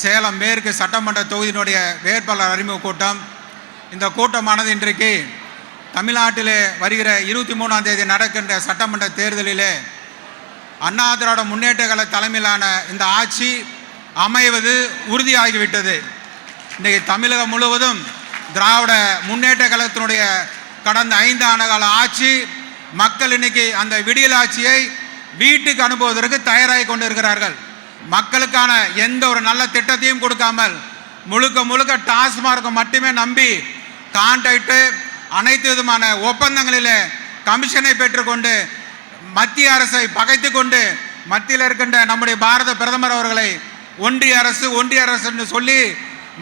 சேலம் மேற்கு சட்டமன்ற தொகுதியினுடைய வேட்பாளர் அறிமுக கூட்டம். இந்த கூட்டமானது இன்றைக்கு தமிழ்நாட்டிலே வருகிற 23ஆம் தேதி நடக்கின்ற சட்டமன்ற தேர்தலிலே அண்ணா திராவிட முன்னேற்ற கழக தலைமையிலான இந்த ஆட்சி அமைவது உறுதியாகிவிட்டது. இன்றைக்கு தமிழகம் முழுவதும் திராவிட முன்னேற்ற கழகத்தினுடைய கடந்த 5 ஆண்டு கால ஆட்சி மக்கள் இன்னைக்கு அந்த விடியல் ஆட்சியை வீட்டுக்கு அனுப்புவதற்கு தயாராகி கொண்டிருக்கிறார்கள். மக்களுக்கான எந்த ஒரு நல்ல திட்டத்தையும் கொடுக்காமல் முழுக்க முழுக்க டாஸ்மார்க்கை மட்டுமே நம்பி கான்ட்ராக்ட் அனைத்து விதமான ஒப்பந்தங்களில் கமிஷனை பெற்றுக்கொண்டு மத்திய அரசை பகைத்து கொண்டு மத்தியில் இருக்கின்ற நம்முடைய பாரத பிரதமர் அவர்களை ஒன்றிய அரசு என்று சொல்லி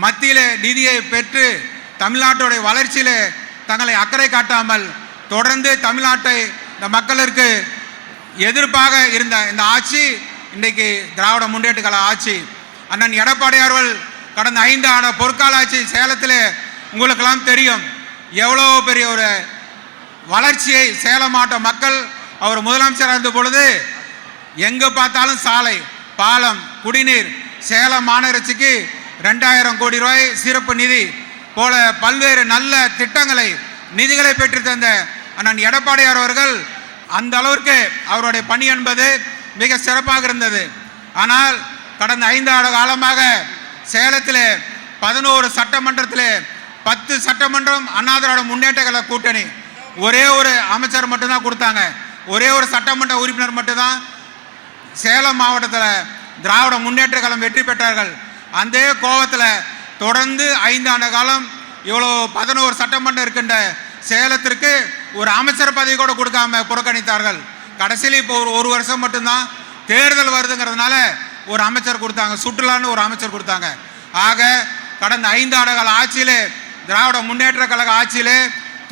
மத்தியில் நிதியை பெற்று தமிழ்நாட்டுடைய வளர்ச்சியில் தங்களை அக்கறை காட்டாமல் தொடர்ந்து தமிழ்நாட்டை இந்த மக்களுக்கு எதிர்ப்பாக இருந்த இந்த ஆட்சி இன்றைக்கு திராவிட முன்னேற்ற கழக ஆட்சி. அண்ணன் எடப்பாடி அவர்கள் கடந்த 5 ஆண்டு பொற்கால ஆட்சி சேலத்தில் உங்களுக்கெல்லாம் தெரியும் எவ்வளோ பெரிய ஒரு வளர்ச்சியை சேலம் மாவட்ட மக்கள் அவர் முதலமைச்சராக இருந்த பொழுது எங்கே பார்த்தாலும் சாலை, பாலம், குடிநீர், சேலம் மாநகராட்சிக்கு 2000 கோடி ரூபாய் சிறப்பு நிதி போல பல்வேறு நல்ல திட்டங்களை நிதிகளை பெற்று தந்த அண்ணன் எடப்பாடியார் அவர்கள் அந்த அளவிற்கு அவருடைய பணி என்பது மிக சிறப்பாக இருந்தது. ஆனால் கடந்த 5 ஆண்டு காலமாக சேலத்தில் 11 சட்டமன்றத்தில் 10 சட்டமன்றம் அண்ணா திராவிட முன்னேற்ற கழக கூட்டணி ஒரே ஒரு அமைச்சர் மட்டும்தான் கொடுத்தாங்க. ஒரே ஒரு சட்டமன்ற உறுப்பினர் மட்டும்தான் சேலம் மாவட்டத்தில் திராவிட முன்னேற்ற கழகம் வெற்றி பெற்றார்கள். அந்த கோபத்தில் தொடர்ந்து 5 ஆண்டு காலம் இவ்வளோ 11 சட்டமன்றம் இருக்கின்ற சேலத்திற்கு ஒரு அமைச்சர் பதவி கூட கொடுக்காம புறக்கணித்தார்கள். கடைசியில் இப்போ ஒரு வருஷம் மட்டும்தான் தேர்தல் வருதுங்கிறதுனால ஒரு அமைச்சர் கொடுத்தாங்க, சுற்றுலான்னு ஒரு அமைச்சர் கொடுத்தாங்க. ஆக கடந்த 5 ஆண்டு கால ஆட்சியிலே திராவிட முன்னேற்ற கழக ஆட்சியிலே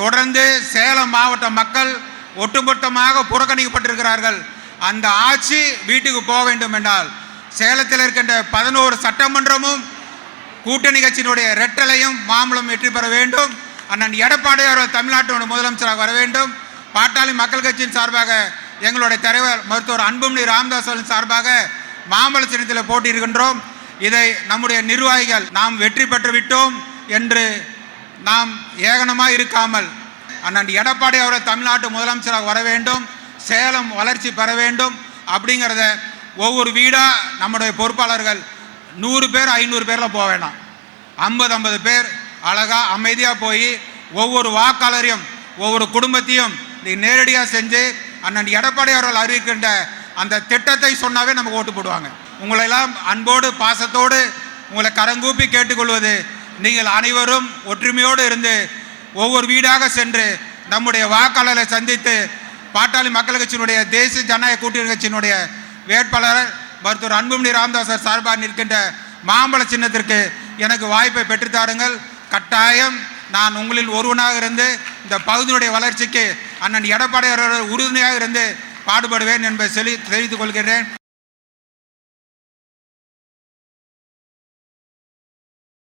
தொடர்ந்து சேலம் மாவட்ட மக்கள் ஒட்டுமொத்தமாக புறக்கணிக்கப்பட்டிருக்கிறார்கள். அந்த ஆட்சி வீட்டுக்கு போக வேண்டும் என்றால் சேலத்தில் இருக்கின்ற 11 சட்டமன்றமும் கூட்டணி கட்சியினுடைய ரெட்டலையும் மாம்பழம் வெற்றி பெற வேண்டும். அண்ணன் எடப்பாடி அவர்கள் தமிழ்நாட்டினுடைய முதலமைச்சராக வர வேண்டும். பாட்டாளி மக்கள் கட்சியின் சார்பாக எங்களுடைய தலைவர் மருத்துவர் அன்புமணி ராமதாஸ் அவர்களின் சார்பாக மாம்பழ சின்னத்தில் போட்டியிருக்கின்றோம். இதை நம்முடைய நிர்வாகிகள் நாம் வெற்றி பெற்று விட்டோம் என்று நாம் ஏகனமாக இருக்காமல் அண்ணன் எடப்பாடி அவர்கள் தமிழ்நாட்டு முதலமைச்சராக வர வேண்டும், சேலம் வளர்ச்சி பெற வேண்டும் அப்படிங்கிறத ஒவ்வொரு வீடாக நம்முடைய பொறுப்பாளர்கள் 100 பேர் 500 பேரில் போக வேண்டாம், 50 பேர் அழகாக அமைதியாக போய் ஒவ்வொரு வாக்காளரையும் ஒவ்வொரு குடும்பத்தையும் நேரடியாக செஞ்சு அண்ணன் எடப்பாடி அவர்கள் அறிவிக்கின்ற அந்த திட்டத்தை சொன்னாவே நமக்கு ஓட்டு போடுவாங்க. உங்களெல்லாம் அன்போடு பாசத்தோடு உங்களை கரங்கூப்பி கேட்டுக்கொள்வது, நீங்கள் அனைவரும் ஒற்றுமையோடு இருந்து ஒவ்வொரு வீடாக சென்று நம்முடைய வாக்காளரை சந்தித்து பாட்டாளி மக்கள் கட்சியினுடைய தேசிய ஜனநாயக கூட்டணி கட்சியினுடைய வேட்பாளர் மருத்துவர் அன்புமணி ராமதாஸ் சார்பாக நிற்கின்ற மாம்பழ சின்னத்திற்கு எனக்கு வாய்ப்பை பெற்றுத்தாருங்கள். கட்டாயம் நான் உங்களில் ஒருவனாக இருந்து இந்த பகுதியினுடைய வளர்ச்சிக்கு அண்ணன் எடப்பாடி அவர்கள் உறுதுணையாக இருந்து பாடுபடுவேன் என்பதை தெரிவித்துக் கொள்கிறேன்.